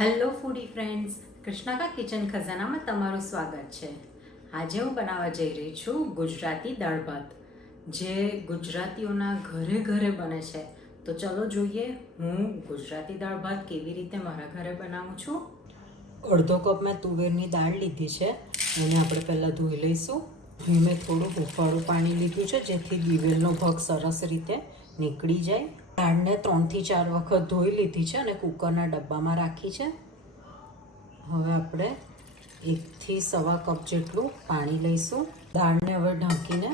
Hello ફૂડી friends, કૃષ્ણાકા kitchen ખજાનામાં તમારું સ્વાગત છે. આજે હું બનાવવા જઈ રહી છું ગુજરાતી દાળ ભાત, જે ગુજરાતીઓના ઘરે ઘરે બને છે. તો ચલો જોઈએ હું ગુજરાતી દાળ ભાત કેવી રીતે મારા ઘરે બનાવું છું. અડધો કપ મેં તુવેરની દાળ લીધી છે, એને આપણે પહેલાં ધોઈ લઈશું. મેં થોડું હુંફાળું પાણી લીધું છે, જેથી દિવેલનો ભાગ સરસ રીતે નીકળી જાય. દાળને 3 થી 4 વખત ધોઈ લીધી છે અને કુકરના ડબ્બામાં રાખી છે. હવે આપણે 1 થી 1.25 કપ જેટલું પાણી લઈશું. દાળને હવે ઢાંકીને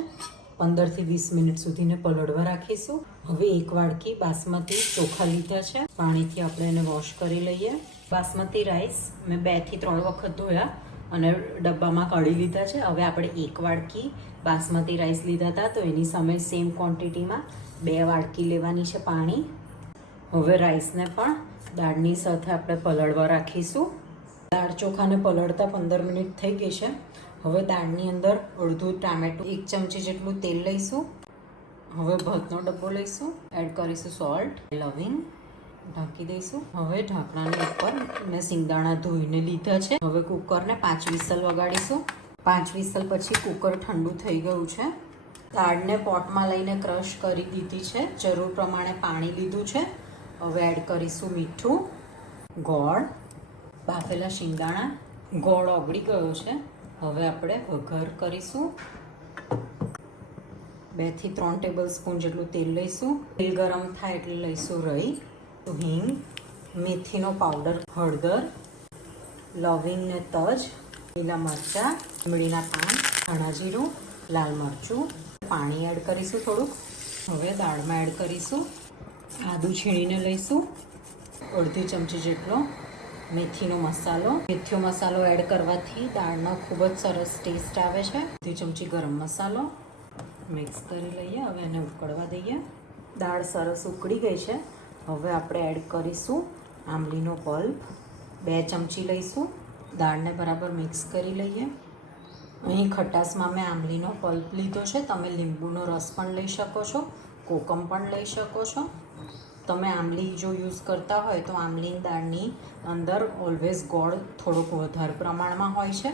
15 થી 20 મિનિટ સુધીને પલળવા રાખીશું. હવે 1 વાડકી બાસમતી ચોખા લીધા છે, પાણીથી આપણે એને વોશ કરી લઈએ. બાસમતી રાઈસ મેં 2 થી 3 વખત ધોયા અને ડબ્બામાં કાઢી લીધા છે. હવે આપણે 1 વાડકી બાસમતી રાઈસ લીધા હતા, તો એની સામે સેમ ક્વોન્ટિટીમાં 2 વાડકી લેવાની છે પાણી. હવે રાઈસને પણ દાળની સાથે આપણે પલળવા રાખીશું. દાળ ચોખાને પલળતા 15 મિનિટ થઈ ગઈ છે. હવે દાળની અંદર અડધું ટામેટું, 1 ચમચી જેટલું તેલ લઈશું. હવે ભાતનો ડબ્બો લઈશું, એડ કરીશું સોલ્ટ, લવિંગ, ઢાંકી દઈશું. હવે ઢાંકણાની ઉપર મેં સિંગદાણા ધોઈને લીધા છે. હવે કુકરને 5 વિસલ વગાડીશું. 5 વિસલ પછી કુકર ઠંડુ થઈ ગયું છે. દાળને પોટમાં લઈને ક્રશ કરી દીધી છે, જરૂર પ્રમાણે પાણી લીધું છે. હવે એડ કરીશું મીઠું, ગોળ, બાફેલા શિંગદાણા. ગોળ ઓગળી ગયો છે. હવે આપણે વઘાર કરીશું. 2 થી 3 ટેબલ સ્પૂન જેટલું તેલ લઈશું. તેલ ગરમ થાય એટલે લઈશું રાઈ, હિંગ, મેથીનો પાવડર, હળદર, લવિંગ ને તજ, લીલા મરચાં, લીમડીના પાન, ધાણા જીરું, લાલ મરચું. પાણી એડ કરીશું થોડુંક. હવે દાળમાં એડ કરીશું. આદું છીણીને લઈશું. અડધી ચમચી જેટલો મેથીનો મસાલો. મેથીનો મસાલો એડ કરવાથી દાળનો ખૂબ જ સરસ ટેસ્ટ આવે છે. અડધી ચમચી ગરમ મસાલો. મિક્સ કરી લઈએ. હવે એને ઉકળવા દઈએ. દાળ સરસ ઉકળી ગઈ છે. હવે આપણે એડ કરીશું આંબલીનો પલ્પ. 2 ચમચી લઈશું. દાળને બરાબર મિક્સ કરી લઈએ. અહીં ખટાશમાં મેં આંબલીનો પલ્પ લીધો છે. તમે લીંબુનો રસ પણ લઈ શકો છો, કોકમ પણ લઈ શકો છો. તમે આંબલી જો યુઝ કરતા હોય તો આંબલીની દાળની અંદર ઓલવેઝ ગોળ થોડોક વધારે પ્રમાણમાં હોય છે.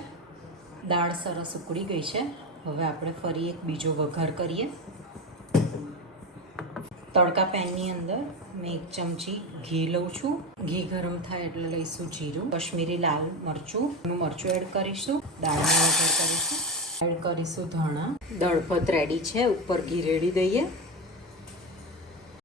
દાળ સરસ ઉકળી ગઈ છે. હવે આપણે ફરી એક બીજો વઘાર કરીએ. તડકા પેનની અંદર મેં 1 ચમચી ઘી લઉં છું. ઘી ગરમ થાય એટલે લઈશું જીરું, કશ્મીરી લાલ મરચું એડ કરીશું. દાળને વઘાર કરીશું. એડ કરીશું ધાણા. દાળ ભાત રેડી છે. ઉપર ઘી રેડી દઈએ.